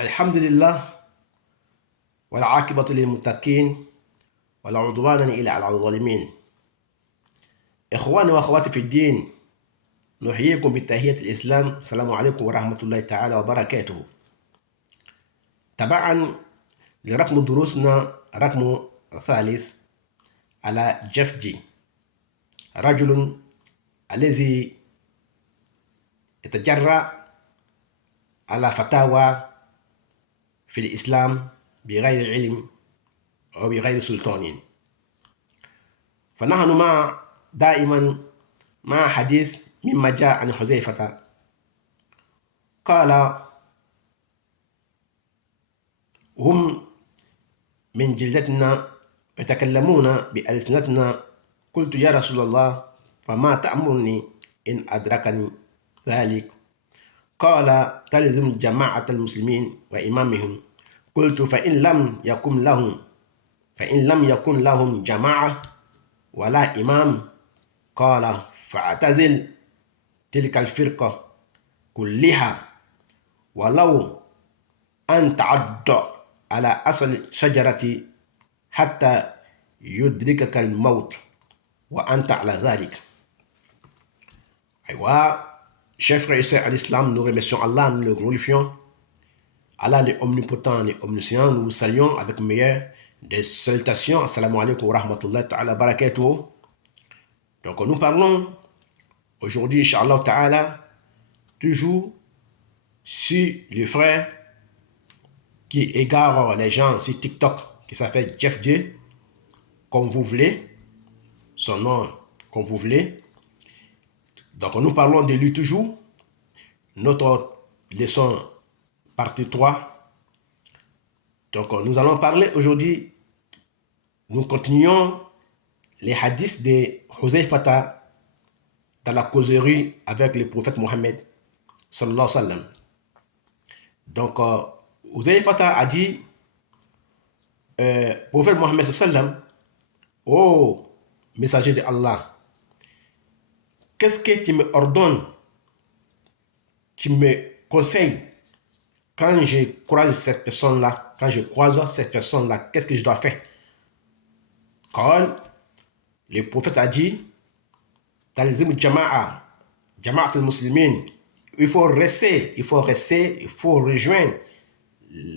الحمد لله والعاقبة للمتقين ولا عدوان إلا على الظالمين. إخواني وأخواتي في الدين، نحييكم بتحية الإسلام. السلام عليكم ورحمة الله تعالى وبركاته. تبعا لرقم دروسنا رقم ثالث على جيف جي، رجل الذي يتجرأ على فتاوى في الإسلام بغير علم أو بغير سلطان. فنحن دائما مع حديث مما جاء عن حذيفة قال: هم من جلدتنا يتكلمون بألسنتنا. قلت: يا رسول الله، فما تأمرني إن أدركني ذلك؟ قال: تلزم جماعة المسلمين وإمامهم. قلت: فإن لم يكن لهم جماعة ولا إمام؟ قال: فاعتزل تلك الفرقة كلها ولو أن تعض على أصل شجرة حتى يدركك الموت وأنت على ذلك. Chers frères et sœurs à l'islam, nous remercions Allah, nous le glorifions. Allah est omnipotent et omniscient. Nous le saluons avec meilleure des salutations. Assalamu alaikum wa rahmatullahi ta'ala barakatuh. Donc nous parlons aujourd'hui, Inch'Allah ta'ala, toujours sur le frère qui égare les gens sur TikTok, qui s'appelle Jeff J, comme vous voulez, son nom comme vous voulez. Donc nous parlons de lui toujours. Notre leçon partie 3. Donc nous allons parler aujourd'hui, nous continuons les hadiths de Huzayfata dans la causerie avec le prophète Mohammed sallallahu alayhi wa sallam. Donc Huzayfata a dit, prophète Mohammed sallallahu alayhi wa sallam, oh messager de Allah, qu'est-ce que tu me ordonnes, tu me conseilles quand je croise cette personne-là, qu'est-ce que je dois faire? Quand le prophète a dit, Talzim Jama'a al-Muslimin, il faut rejoindre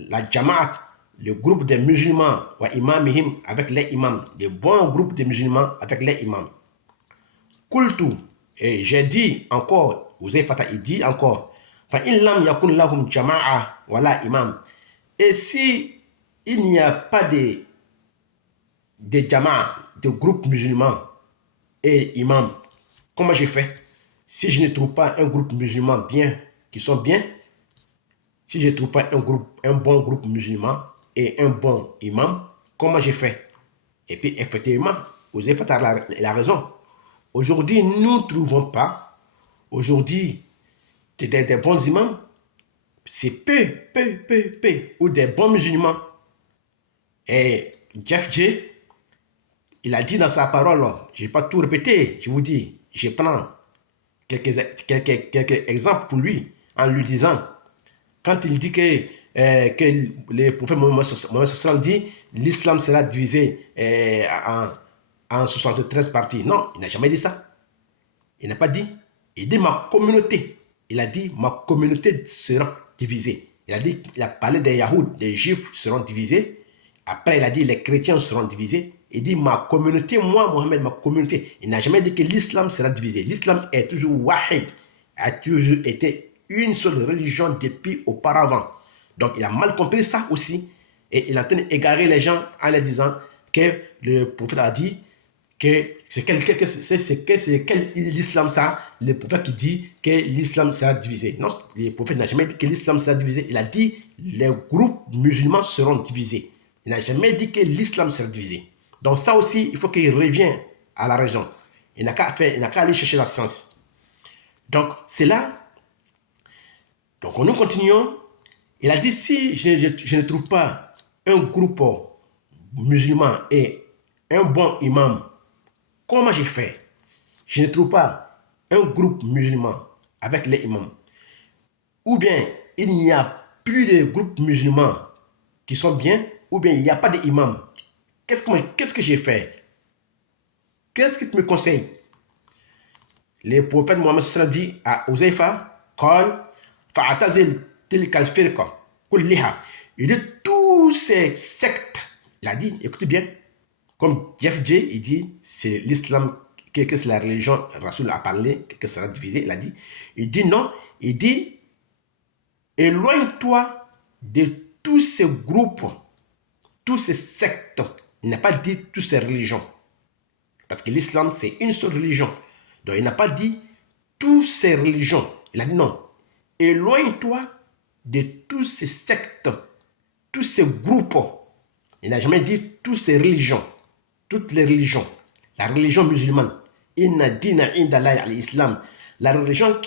la Jama'at, le groupe des musulmans, wa imamihim, avec les imams, le bon groupe des musulmans avec les imams. Kultu, et j'ai dit encore, Huzayfata il dit encore, fa in lam yakun lahum jama'a wala imam. Et si il n'y a pas de jama'a, de groupe musulman et imam, comment je fais? Si je ne trouve pas un groupe musulman qui sont bien, si je ne trouve pas un bon groupe musulman et un bon imam, comment je fais? Et puis effectivement, Huzayfata a raison. Aujourd'hui, nous ne trouvons pas, aujourd'hui, des bons imams, c'est peu, ou des bons musulmans. Et Jeff J, il a dit dans sa parole, je ne vais pas tout répéter, je vous dis, je prends quelques exemples pour lui, en lui disant, quand il dit que le prophète Mohammed dit, l'islam sera divisé en 73 parties. Non, il n'a jamais dit ça. Il n'a pas dit. Il dit ma communauté. Il a dit ma communauté sera divisée. Il a parlé des Yahoud, des Juifs seront divisés. Après, il a dit les chrétiens seront divisés. Il dit ma communauté, moi, Mohammed, ma communauté. Il n'a jamais dit que l'islam sera divisé. L'islam est toujours wahid, a toujours été une seule religion depuis auparavant. Donc, il a mal compris ça aussi. Et il a tenu d'égarer les gens en leur disant que le prophète a dit que c'est quel l'islam ça, le prophète qui dit que l'islam sera divisé. Non, le prophète n'a jamais dit que l'islam sera divisé. Il a dit les groupes musulmans seront divisés. Il n'a jamais dit que l'islam sera divisé. Donc ça aussi, il faut qu'il revienne à la raison. Il n'a qu'à aller chercher la science. Donc c'est là. Donc nous continuons. Il a dit, si je ne trouve pas un groupe musulman et un bon imam, comment je fais? Je ne trouve pas un groupe musulman avec les imams. Ou bien, il n'y a plus de groupes musulmans qui sont bien, ou bien il n'y a pas d'imam. Qu'est-ce que j'ai fait? Qu'est-ce que tu me conseilles? Le prophète Mohammed dit à Uzaifa, fa'atazil tilka al-firqa kulliha. Il dit tous ces sectes. Il a dit, écoutez bien, comme Jeff J, il dit, c'est l'islam, que c'est la religion, Rasoul a parlé, que ça sera divisé, il dit non, il dit, éloigne-toi de tous ces groupes, tous ces sectes. Il n'a pas dit toutes ces religions. Parce que l'islam, c'est une seule religion. Donc, il n'a pas dit toutes ces religions. Il a dit non. Éloigne-toi de tous ces sectes, tous ces groupes. Il n'a jamais dit toutes ces religions. Toutes les religions. La religion musulmane. Inna dina indallahi al-Islam. La religion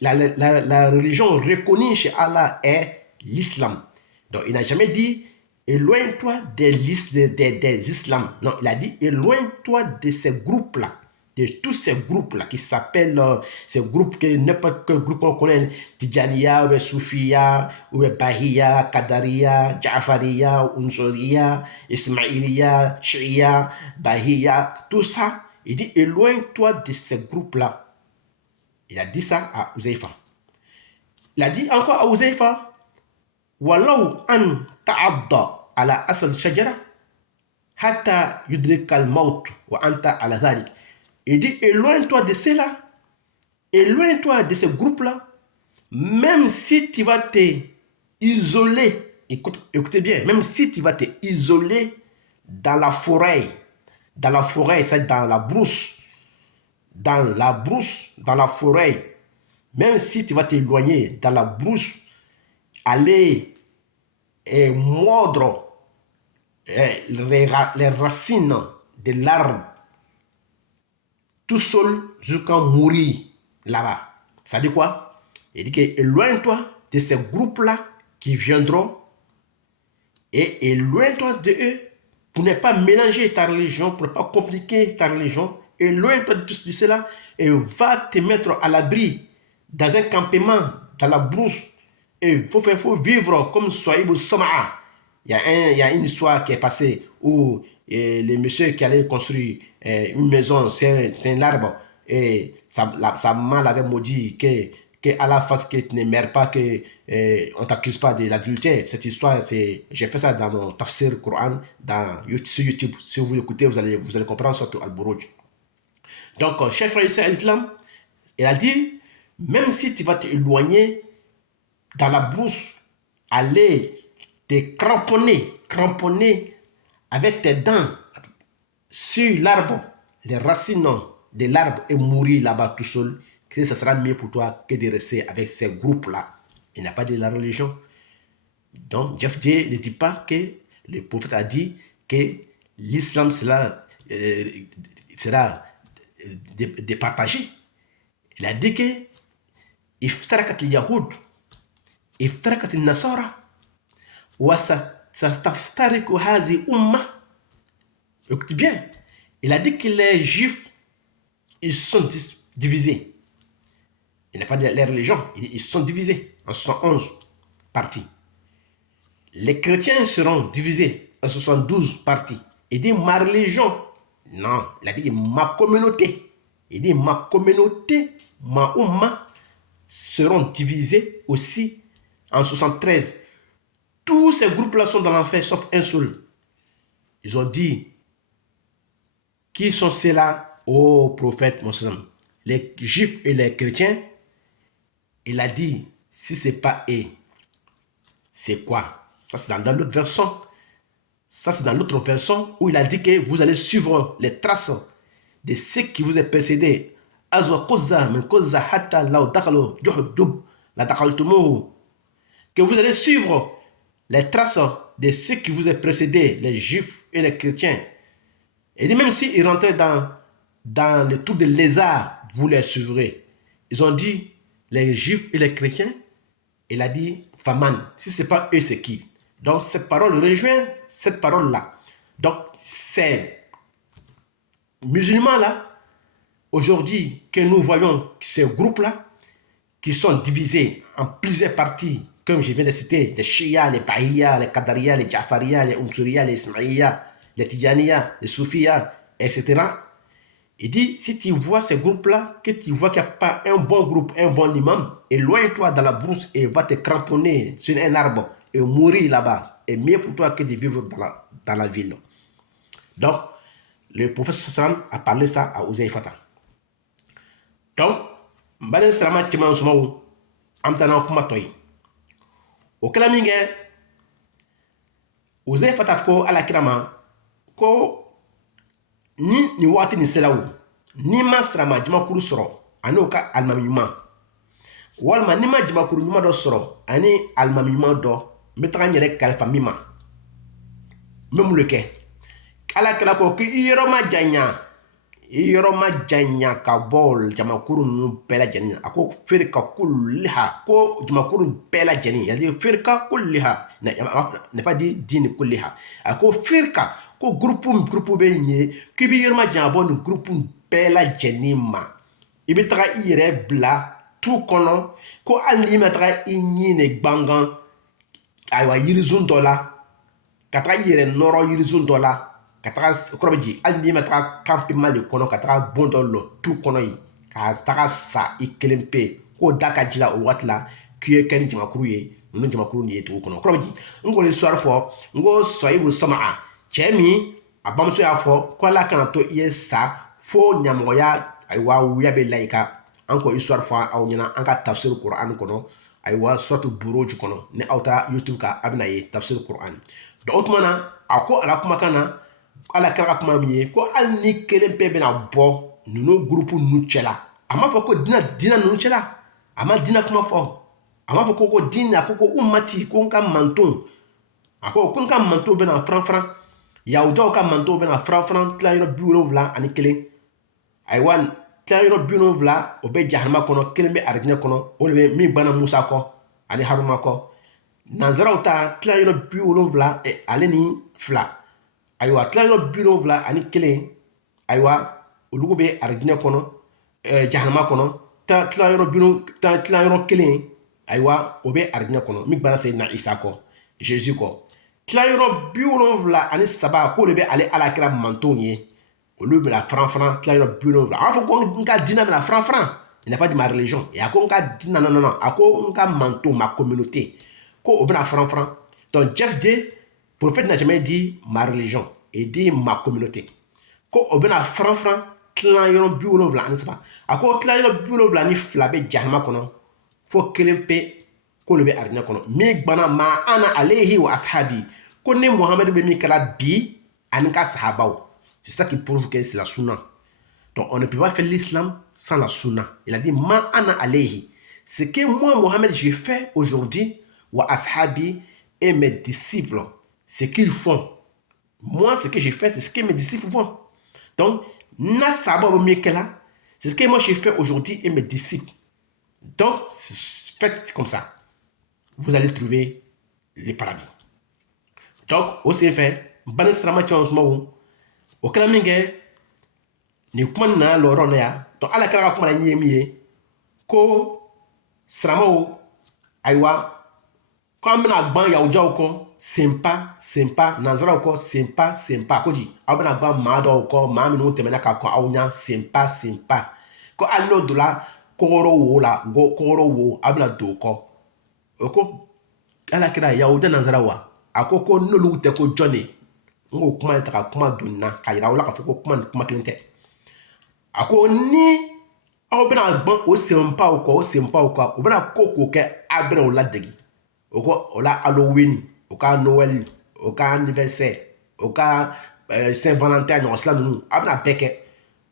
la religion reconnue chez Allah est l'islam. Donc, il n'a jamais dit éloigne-toi des islams. Non, il a dit éloigne-toi de ces groupes-là, de tous ces groupes-là qui s'appellent, ces groupes que n'importe quel groupe on connaît, Tijaniya, ou Soufiya, ou Bahiya, Qadariya, Ja'fariya, Unsuriya, Ismailiya, Shi'a, Bahiya, tout ça. Il dit éloigne-toi de ces groupes-là. Il a dit ça à Uzaifa. Il a dit encore à Uzaifa, Walau an ta'adda ala asal shajara hatta yudrika al-maut wa anta ala dhalik. Il dit éloigne-toi de cela, éloigne-toi de ce groupe-là, même si tu vas te isoler, écoutez bien, même si tu vas te isoler dans la forêt, c'est dans la brousse, dans la forêt, même si tu vas t'éloigner dans la brousse, aller et mordre les racines de l'arbre tout seul jusqu'à mourir là-bas. Ça dit quoi? Il dit que éloigne-toi de ces groupes-là qui viendront et éloigne-toi de eux pour ne pas mélanger ta religion, pour ne pas compliquer ta religion. Éloigne-toi de tout cela et va te mettre à l'abri dans un campement, dans la brousse. Et il faut vivre comme Souaïb Sama'a. Il y a une histoire qui est passée où le monsieur qui allait construire une maison, c'est un arbre, et sa maman l'avait maudit que Allah fasse que tu ne meurs pas, que on t'accuse pas de l'adultère. Cette histoire, j'ai fait ça dans mon tafsir Coran sur YouTube. Si vous écoutez, vous allez comprendre, surtout Al-Buruj. Donc, chef frère l'islam, il a dit, même si tu vas t'éloigner dans la brousse, aller te cramponner avec tes dents sur l'arbre, les racines de l'arbre et mourir là-bas tout seul, que ça sera mieux pour toi que de rester avec ces groupes-là. Il n'a pas de la religion. Donc, Jeff J ne dit pas que le prophète a dit que l'islam sera départagé. Il a dit que iftarakat al-Yahoud, iftarakat al-Nasara, wa sastaftariku hazi umma. Écoutez bien, il a dit que les juifs, ils sont divisés. Il n'a pas dit les religions, ils sont divisés en 71 parties. Les chrétiens seront divisés en 72 parties. Il dit ma religion, non, il a dit ma communauté. Il dit ma communauté, ma umma seront divisés aussi en 73. Tous ces groupes-là sont dans l'enfer, sauf un seul. Ils ont dit, qui sont ceux-là, ô prophète Mohammed? Les juifs et les chrétiens. Il a dit, si ce n'est pas eux, c'est quoi? Ça, c'est dans l'autre version. Ça, c'est dans l'autre version où il a dit que vous allez suivre les traces de ceux qui vous ont précédés. Que vous allez suivre les traces de ceux qui vous ont précédés, les juifs et les chrétiens. Et même s'ils rentraient dans le trou de lézard, vous les suivrez. Ils ont dit, les juifs et les chrétiens, il a dit, Faman, si ce n'est pas eux, c'est qui? Donc cette parole rejoint cette parole-là. Donc ces musulmans-là, aujourd'hui, que nous voyons ces groupes-là, qui sont divisés en plusieurs parties comme je viens de citer, les Shia, les Bahia, les Qadariya, les Ja'fariya, les Unsuriya, les Ismaïya, les Tidjaniya, les Soufiya, etc. Il dit, si tu vois ces groupes-là, que tu vois qu'il n'y a pas un bon groupe, un bon imam, éloigne-toi dans la brousse et va te cramponner sur un arbre et mourir là-bas. C'est mieux pour toi que de vivre dans la ville. Donc, le prophète sallam a parlé ça à Uzayfata. Donc, mbalen salama timan sumawu amtana kuma toy. O kala minge Uzayfata ko ala kirama ko ni wati ni selawu ni ma sirama jamakuru sɔrɔ ani o ka alimami ɲuman walima ni ma jamakuru ɲuman dɔ sɔrɔ ani alimami ɲuman dɔ n bɛ taga n yɛrɛ kalifa min ma n bɛ mun de kɛ ala kɛra ko k'i yɔrɔ ma janya ka bɔ jamakuru ninnu bɛɛ lajɛlen a ko firika kulliha ko jamakuru bɛɛ lajɛlen yali firika kulliha n'a pas dit dini kulliha a ko firika ko groupe bɛ ɲɛ k'i b'i yɔrɔ ma janya bɔ nin groupe bɛɛ lajɛlen ma i bɛ taga i yɛrɛ bila tu kɔnɔ ko hali n'i ma taga i ɲin de gbangan ayiwa yirizun dɔ la ka taga i yɛrɛ nɔrɔ yirizun dɔ la ka taga kɔrɔ bɛ ji hali n'i ma taga campement de kɔnɔ ka taga bon dɔ lɔ tu kɔnɔ yen ka taga sa i kelen pe k'o da ka ji la o waati la k'i ye kɛ ni jamakuru ye ninnu jamakuru nin ye tugu kɔnɔ kɔrɔ bɛ ji n k'o histoire fɔ n ko Suwaibu Sama'a cɛ min a bamuso y'a fɔ ko ala kana to i ye sa fo ɲamɔgɔya ayiwa wuya bɛ la i kan an k'o histoire fɔ aw ɲɛna an ka tafsir Qur'an kɔnɔ ayiwa suratu Buruj kɔnɔ ni aw taara YouTube kan a bɛna ye tafsir Qur'an donc o tuma na a ko ala kumakan na ala kɛra ka kuma min ye ko hali ni kelen pe bɛna bɔ ninnu groupe ninnu cɛla a m'a fɔ ko dina ninnu cɛla a ma dina kuma fɔ a m'a fɔ ko dina ko ummati ko n ka manton a ko n ka manton bɛna faran yahudaw ka manton bɛna faran tilayɔrɔ 71 ayiwa tilayɔrɔ 70 o bɛ jahanama kɔnɔ kelen bɛ arijinɛ kɔnɔ o de bɛ min banna Musa kɔ ani Haruna kɔ nanzaraw ta tilayɔrɔ 70 ale ni 2 ayiwa tilayɔrɔ 71 ayiwa olu bɛ arijinɛ kɔnɔ jahanama kɔnɔ tilayɔrɔ 1 ayiwa o bɛ arijinɛ kɔnɔ min banna Seyidina Isa kɔ Jésus kɔ tilayɔrɔ 73 k'o de bɛ ale alakira mantonw ye olu bɛna faran tilayɔrɔ 70 a b'a fɔ ko n ka dinɛ bɛna faran il n'a pas dit ma religion a ko n ka dinɛ non a ko n ka manton ma communauté ko o bɛna faran donc Jeff D prophète n'a jamais dit ma religion il dit ma communauté ko o bɛna faran tilayɔrɔ 73 a ko tilayɔrɔ 72 bɛ jahanama kɔnɔ fo kelen pe k'olu bɛ arijinɛ kɔnɔ min gbanna ma ana alehi wa ashabi ko ni Muhamadu bɛ min kɛra bi ani ka sahabaw c'est ça qui prouve que c'est la sunna donc on ne peut pas faire l'islam sans la sunna il a dit ma ana alehi ce que moi Mohamed j'ai fait aujourd'hui wa ashabi et mes disciples ce qu'ils font moi ce que j'ai fait c'est ce que mes disciples font donc na sahaba bɛ min kɛra c'est ce que moi j'ai fait aujourd'hui et mes disciples donc faites comme ça vous allez trouver le paradis. Donc, au CFR, bani sirama cɛw sumawo o kɛra min kɛ nin kuma nana lɔrɔ na ya donc ala kɛra ka kuma la ɲɛ min ye ko siramaw ayiwa ko an bɛna gban yahudiyaw kɔ senpa nanzaraw kɔ senpa ko di aw bɛna gban maa dɔw kɔ maa minnu tɛmɛna ka kɔn aw ɲa senpa ko hali n'o donna kɔgɔrɔ wo la kɔgɔrɔ wo aw bɛna don o kɔ o ko ala kɛra yahudiya nanzara wa a ko n'olu tɛ ko jɔn de n k'o kuma ta ka kuma don na ka yira aw la k'a fɔ ko kuma kelen tɛ a ko ni aw bɛna gbɔn o senpaw kɔ o bɛna ko k'o kɛ a bɛna o ladegi o ko o la Halloween o ka Noël o ka anniversaire o ka Saint Valentin ɲɔgɔn sila ninnu a bɛna bɛɛ kɛ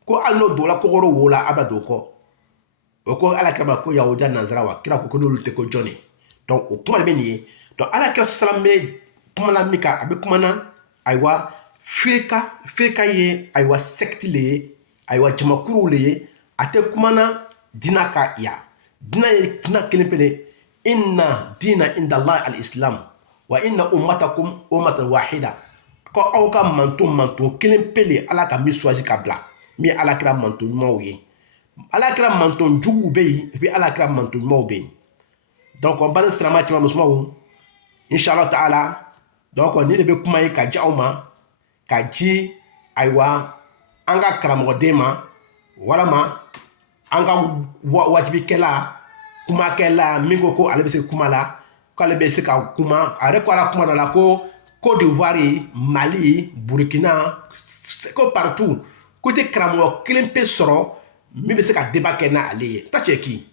ko hali n'o donna kɔgɔrɔ wo la a bɛna don o kɔ o ko ala kɛra ma ko yahudiya nanzara wa kira ko n'olu tɛ ko jɔn de donc o kuma de bɛ nin ye donc ala kɛra salam bɛ kuma la min kan a bɛ kuma na ayiwa firika ye ayiwa secte le ye ayiwa jamakuruw le ye a tɛ kuma na dina ka ya dina ye dina kelen pe inna dina inda Allah al-islam wa inna ummatakum ummatan wahida ko aw ka manton kelen pe le ala ka min choisi ka bila min ye ala kɛra manton ɲumanw ye ala kɛra manton juguw bɛ yen et puis ala kɛra manton ɲumanw bɛ yen Donc on bani sirama cɛma musomanw inshallah ta'ala donc ni de bɛ kuma ye ka di aw ma ka di ayiwa an ka karamɔgɔden ma walama an ka wajibikɛla kumakɛla min ko ale bɛ se kuma la k'ale bɛ se ka kuma a yɛrɛ ko ala kuma dɔ la ko Côte d'Ivoire, Mali, Burkina, ko partout ko tɛ karamɔgɔ kelen pe sɔrɔ min bɛ se ka débat kɛ n'ale ye. Toi tu es qui?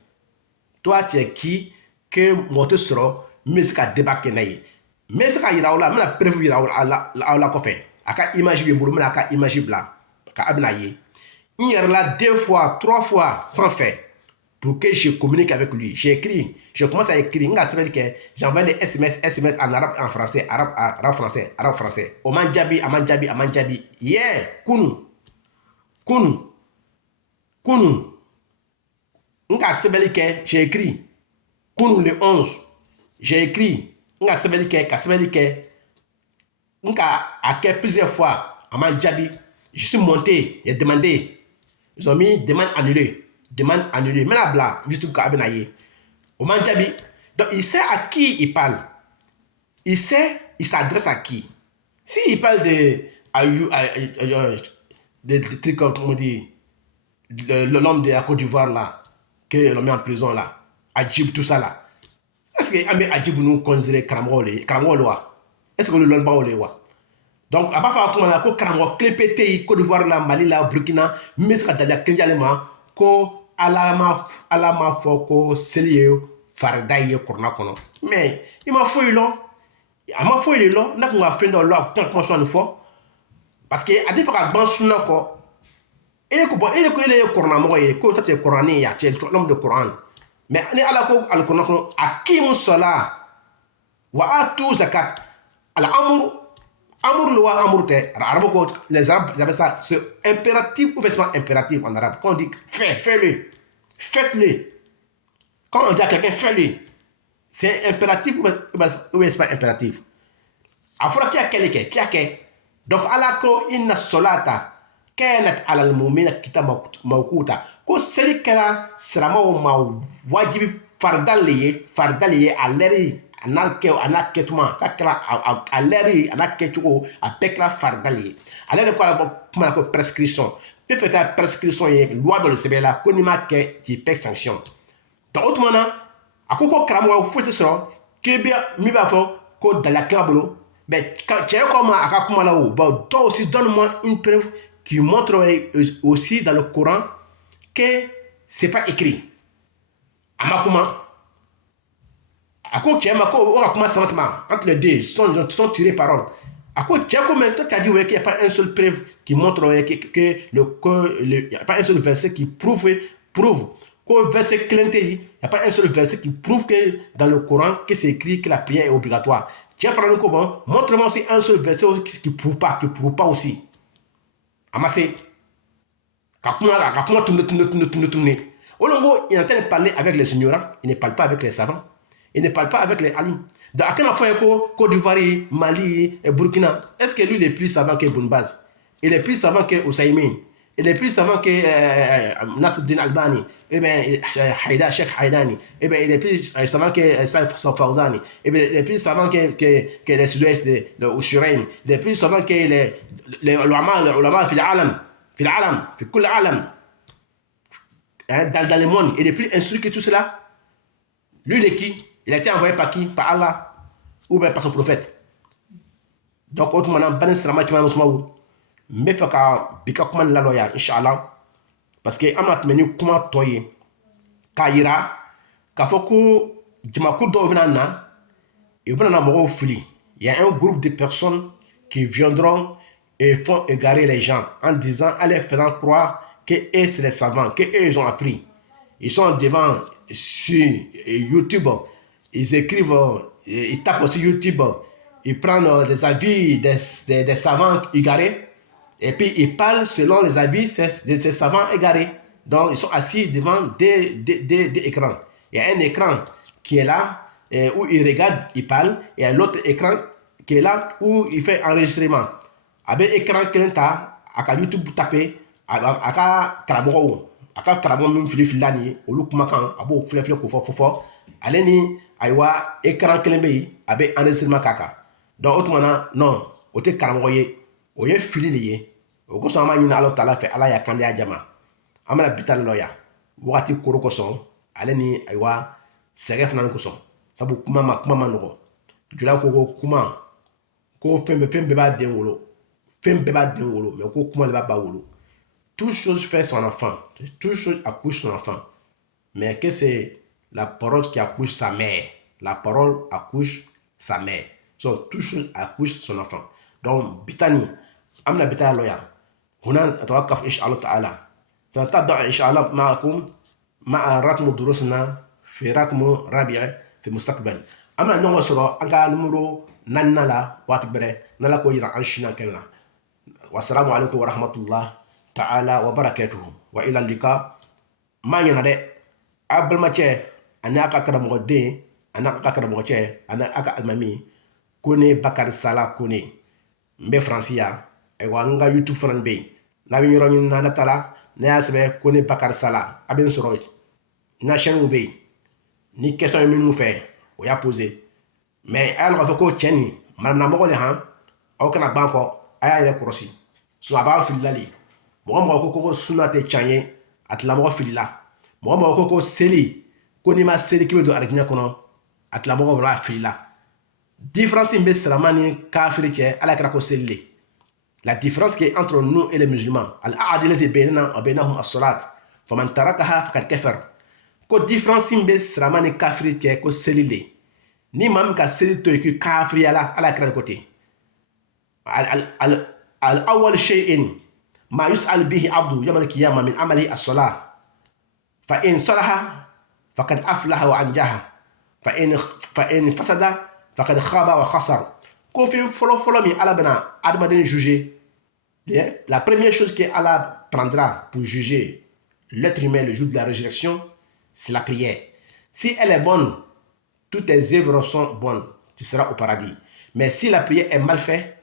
Toi tu es qui que mɔgɔ tɛ sɔrɔ min bɛ se ka débat kɛ n'a ye? N bɛ se ka yira aw la n bɛna preuve yira aw la kɔfɛ a ka image bɛ n bolo n bɛna a ka image bila ka a bɛna ye. N yɛrɛ la 2 fois 3 fois sans fait pour que je communique avec lui. J'ai écrit, je commence à écrire. J'envoie des SMS en arabe, en français, arabe, français. Oman Djabi. Yeah, Kunu. J'ai écrit. Kunu le 11. J'ai écrit. A plusieurs fois. Aman Djabi. Je suis monté, j'ai demandé. Ils ont mis demande annulée. Menabla, juste comme Abenaye. Oman Djabi. Donc il sait à qui il parle. Il sait, il s'adresse à qui. S'il parle de trucs comme on dit, l'homme de la Côte d'Ivoire là, que l'on met en prison là, Adjib, tout ça là. Est-ce que Adjib nous considère Karamgole? Est-ce que nous l'on pas au donc, à part faire comme on a ko Karamgole, Clépété, Côte d'Ivoire là, Mali là, Burkina, mais ce qu'il y a Kenjalema, ko alama fɔ ko seli ye farida ye kuruna kɔnɔ mais il ma foyi lɔ a ma foyi de lɔ n'a kun ka fɛn dɔ lɔ a kun kuma sɔn nin fɔ parce que a tɛ fɛ ka gban sunna kɔ e ko bɔn e ko ele ye kuranamɔgɔ ye ko ta tɛ kurani ye a tɛ l'homme de Coran mais ni ala ko alikuna kɔnɔ akimu sɔla wa atu zakat ala amur le wa amur tɛ arabe ko les arabes ils appellent ça c'est impératif ou bien c'est impératif en arabe quand on dit fais-le. Faites-le. Quand on dit à quelqu'un, fais-le. C'est impératif ou c'est pas impératif? Afra qui a quelqu'un, qui a quelqu'un. Donc, ala ko inna solata kanat ala al-mu'mina kita mawquta. Ko seli kala sirama o ma wajibi fardaliye aleri ana ketuma ka kala aleri ana ketugo a pekla fardaliye. Aleri ko ala kuma ko prescription. Peut la prescription est loi dans le CBL la konima ke qui paie sanction. Donc autrement à quoi karamwa faut ça que bien mi va faire ko dans la cabolo mais quand tu es comme à comment là bon toi aussi donne-moi une preuve qui montre aussi dans le Coran que c'est pas écrit. Ama comment à quoi tu es ma ko on a comment ça entre les deux sont tirés parole. À quoi tu as dit qu'il n'y a pas un seul preuve qui montre que il n'y a pas un seul verset qui prouve que verset clinté, il n'y a pas un seul verset qui prouve que dans le Coran que c'est écrit que la prière est obligatoire. Tu as fait comment? Montre-moi aussi un seul verset qui ne prouve pas aussi. Amassé. Comment tourner. Olongo, il est en train de parler avec les ignorants, il ne parle pas avec les savants. Il ne parle pas avec les alim. Donc, à quel moment Côte d'Ivoire, Mali et Burkina, est-ce que lui il est plus savant que Bounbaz? Il est plus savant que Oussaïmin? Il est plus savant que Nasruddin Albani? Eh bien, Cheikh Haïdani? Eh bien, il est plus savant que Saïf Fawzani? Eh bien, il est plus savant que les Sud-Ouest, le Oshurain? Il est plus savant que les ulama fil alam, fi kull alam. Dans le monde, il est plus instruit que tout cela. Lui, il est qui? Il a été envoyé par qui? Par Allah ou bien par son prophète. Donc, autrement, ben sirama qui m'a musulman. Mais faut que bika kuma la loya, inshallah. Parce que on a tenu kuma toye. Kaira, kafoko jimaku do benana, et benana moro fili. Il y a un groupe de personnes qui viendront et font égarer les gens en disant, en les faisant croire que eux c'est les savants, que eux ils ont appris. Ils sont devant sur YouTube. Ils écrivent, ils tapent aussi YouTube, ils prennent des avis des savants égarés, et puis ils parlent selon les avis de ces savants égarés. Donc ils sont assis devant des écrans. Il y a un écran qui est là, où il regarde, il parle, et il y a l'autre écran qui est là, où il fait enregistrement. Avec l'écran qui est là, à YouTube taper, à Karamo, à Karamo même filani, au look macan, à beau fleffle ko fofo, allez ni aywa écran kelen be yen a be enregistrement k'a kan donc o tuma na non o tɛ karamɔgɔ ye o ye fili de ye o kosɔn an b'a ɲini ala taala fɛ ala y'a kandenya jama an bɛna bi ta lɔ yan wagati koro kosɔn ale ni aywa sɛgɛ fana kosɔn sabu kuma ma nɔgɔ jula ko kuma ko fɛn bɛɛ b'a den wolo fɛn bɛɛ b'a den wolo mais ko kuma de b'a ba wolo toute chose fait son enfant toute chose accouche son enfant mais que c'est la parole qui accouche sa mère. La parole accouche sa mère. So, toute chose accouche son enfant. Donc, bitani, amna bitani loya. هنا نتوقف إن شاء الله تعالى. سنتابع إن شاء الله معكم مع رقم دروسنا في رقم رابع في المستقبل. أما نوصل أنك نمرو ننلا واتبره نلا كويرا أنشنا كنا. والسلام عليكم ورحمة الله تعالى وبركاته وإلى اللقاء. ما ينادي abal mache ana aka kada mo de ana aka kada mo che ana aka almami kone bakar sala kone mbe francia e wanga youtube fran be la bi ñoro ñu na tala na yasbe kone bakar sala aben soro na chaîne be ni question mi mu fe o ya poser mais al ko ko cheni man na mo le han o kana banko aya ile krosi so aba filali mo ko sunate chanye atla mo filila mɔgɔ ko seli ko n'i ma seli k'i bɛ don alijinɛ kɔnɔ a tilamɔgɔ wɛrɛ a fili la différence in bɛ silamɛ ni kafiri cɛ ala kɛra ko seli le la différence qui est entre nous et les musulmans al-ahad allazi baynana wa baynahum as-salat faman tarakaha faqad kafar ko différence in bɛ silamɛ ni kafiri cɛ ko seli le ni maa min ka seli to yen k'i kafiriya la ala kɛra ko ten al-awwal shay'in ma yus'al bihi abdu yawm al-qiyamah min amalihi as-salat فإن صلح فقد أفلح وأنجح فإن فسد فقد خاب وخسر كوفين فلو mi Allah bena adamaden juger la première chose que Allah prendra pour juger l'être humain le jour de la résurrection c'est la prière si elle est bonne toutes tes œuvres sont bonnes tu seras au paradis mais si la prière est mal faite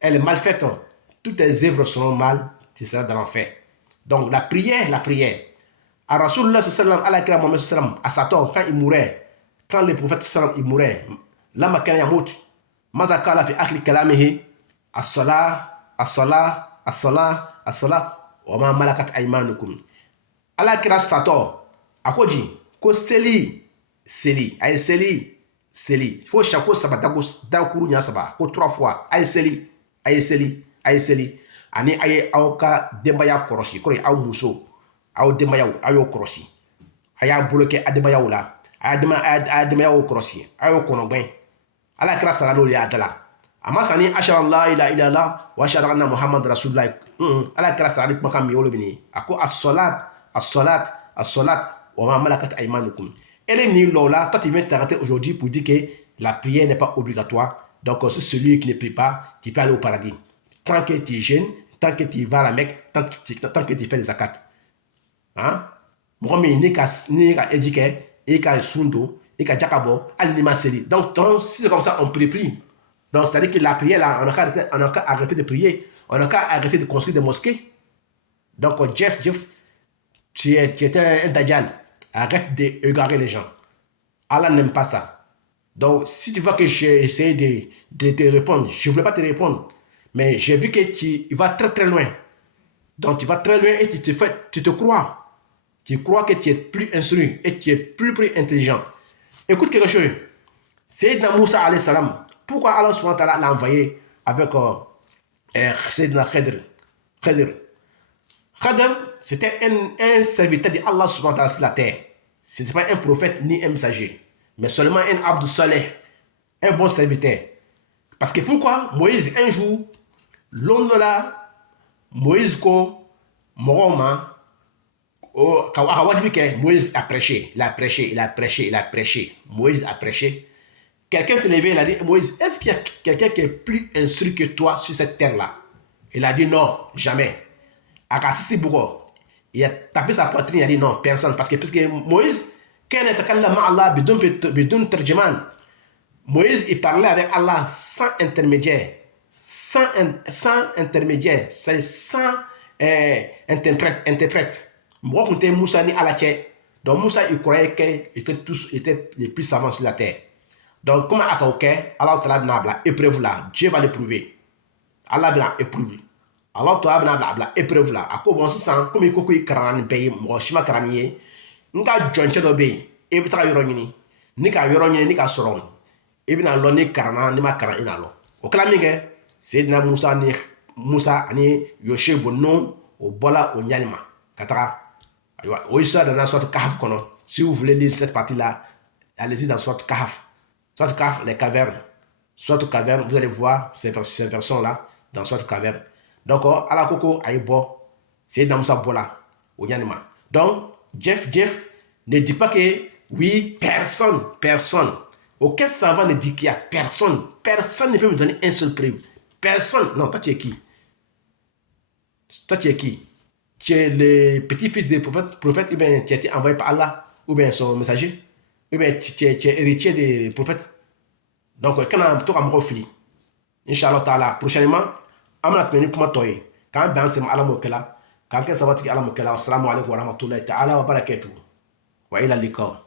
elle est mal faite toutes tes œuvres seront mal tu seras dans l'enfer donc la prière à Rasulullah sallam ala kira Muhammad sallam à Satan quand il mourait quand le prophète sallam il mourait lama kana yamut maza kala fi akhir kalamihi as-salah as-salah as-salah as-salah wa ma malakat aymanukum ala kira Satan akoji ko seli ay seli faut chaque sabata ko dakuru nya saba ko 3 fois ay seli ani ay awka dembaya koroshi ko aw muso aw demayaw ayo korosi aya bloqué ademayaw la ademayaw korosi ayo kono ben ala kira sallallahu alaihi wasallam amma sani ashara la ilaha illallah wa ashara anna muhammad rasulullah ala kira sallallahu makam yolo bini ako as-salat wa ma malakat aymanukum elle ni lola toi tu viens t'arrêter aujourd'hui pour dire que la prière n'est pas obligatoire donc c'est celui qui ne prie pas qui peut aller au paradis tant que tu es jeune tant que tu vas à la Mecque tant que tu fais les zakats. Hein? Mɔgɔ min ni ka eji kɛ e ka sun don e ka jaka bɔ hali ni ma seli donc si c'est comme ça on prie plus donc c'est à dire que la prière là on a qu'à arrêter de prier on a qu'à arrêter de construire des mosquées donc Jeff tu étais un dajjal arrête d'égarer les gens Allah n'aime pas ça donc si tu vois que j'ai essayé de te répondre je voulais pas te répondre mais j'ai vu que tu vas très très loin donc tu vas très loin et tu te crois. Tu crois que tu es plus instruit et tu es plus intelligent. Écoute quelque chose. Sayyidina Moussa alayhi salam, pourquoi Allah subhanahu wa ta'ala l'a envoyé avec Sayyidina Khidr? Khidr, c'était un serviteur d'Allah subhanahu wa ta'ala sur la terre. Ce n'était pas un prophète ni un messager, mais seulement un abd saleh, un bon serviteur. Parce que pourquoi Moïse, un jour, l'homme là, Moïse ko Moroma, Moïse a prêché, il a prêché. Moïse a prêché. Quelqu'un s'est levé, il a dit, Moïse, est-ce qu'il y a quelqu'un qui est plus instruit que toi sur cette terre-là? Il a dit non, jamais. Il a tapé sa poitrine, il a dit non, personne. Parce que Moïse, Moïse, il parlait avec Allah sans intermédiaire. Sans intermédiaire, c'est sans interprète. Donc Donc Moussa, il croyait qu'ils étaient les plus savants sur la terre. Donc, comment Allah Ta'ala épreuve là, Dieu va l'éprouver. Allah bina éprouver. Allah Ta'ala épreuve là. A quoi bon si sans comme il coco il karani paye, moi shima karani nga jonche do be e bi tra yoro nyini ni ka yoro nyini ni ka soron e bi na lo ni karana ni ma karana ina lo o kala mi ke Seydina Musa ani Yoshe bonno o bola o nyalima katara aywa o isa dans la sorte Kahf kono. Si vous voulez lire cette partie là, allez-y dans sorte Kahf. Sorte Kahf, les cavernes. Sorte caverne, vous allez voir ces versions là dans sorte caverne. Donc ala koko aybo Seydina Musa bola o nyalima. Donc Jeff ne dit pas que oui, personne. Aucun savant ne dit qu'il y a personne. Personne ne peut me donner un seul preuve. Personne. Non, toi tu es qui? Toi tu es qui? Tu es le petit-fils des prophètes, ou bien tu as été envoyé par Allah, ou bien son messager, ou bien tu es héritier des prophètes. Donc, quand on a tout à fili, Inch'Allah Ta'ala, prochainement, on va tenir comment toi. Quand on c'est Allah Mokela, quand on s'abat Allah Mokela, assalamu alaikum wa rahmatullahi ta'ala wa barakatuh. Wa ila liqa.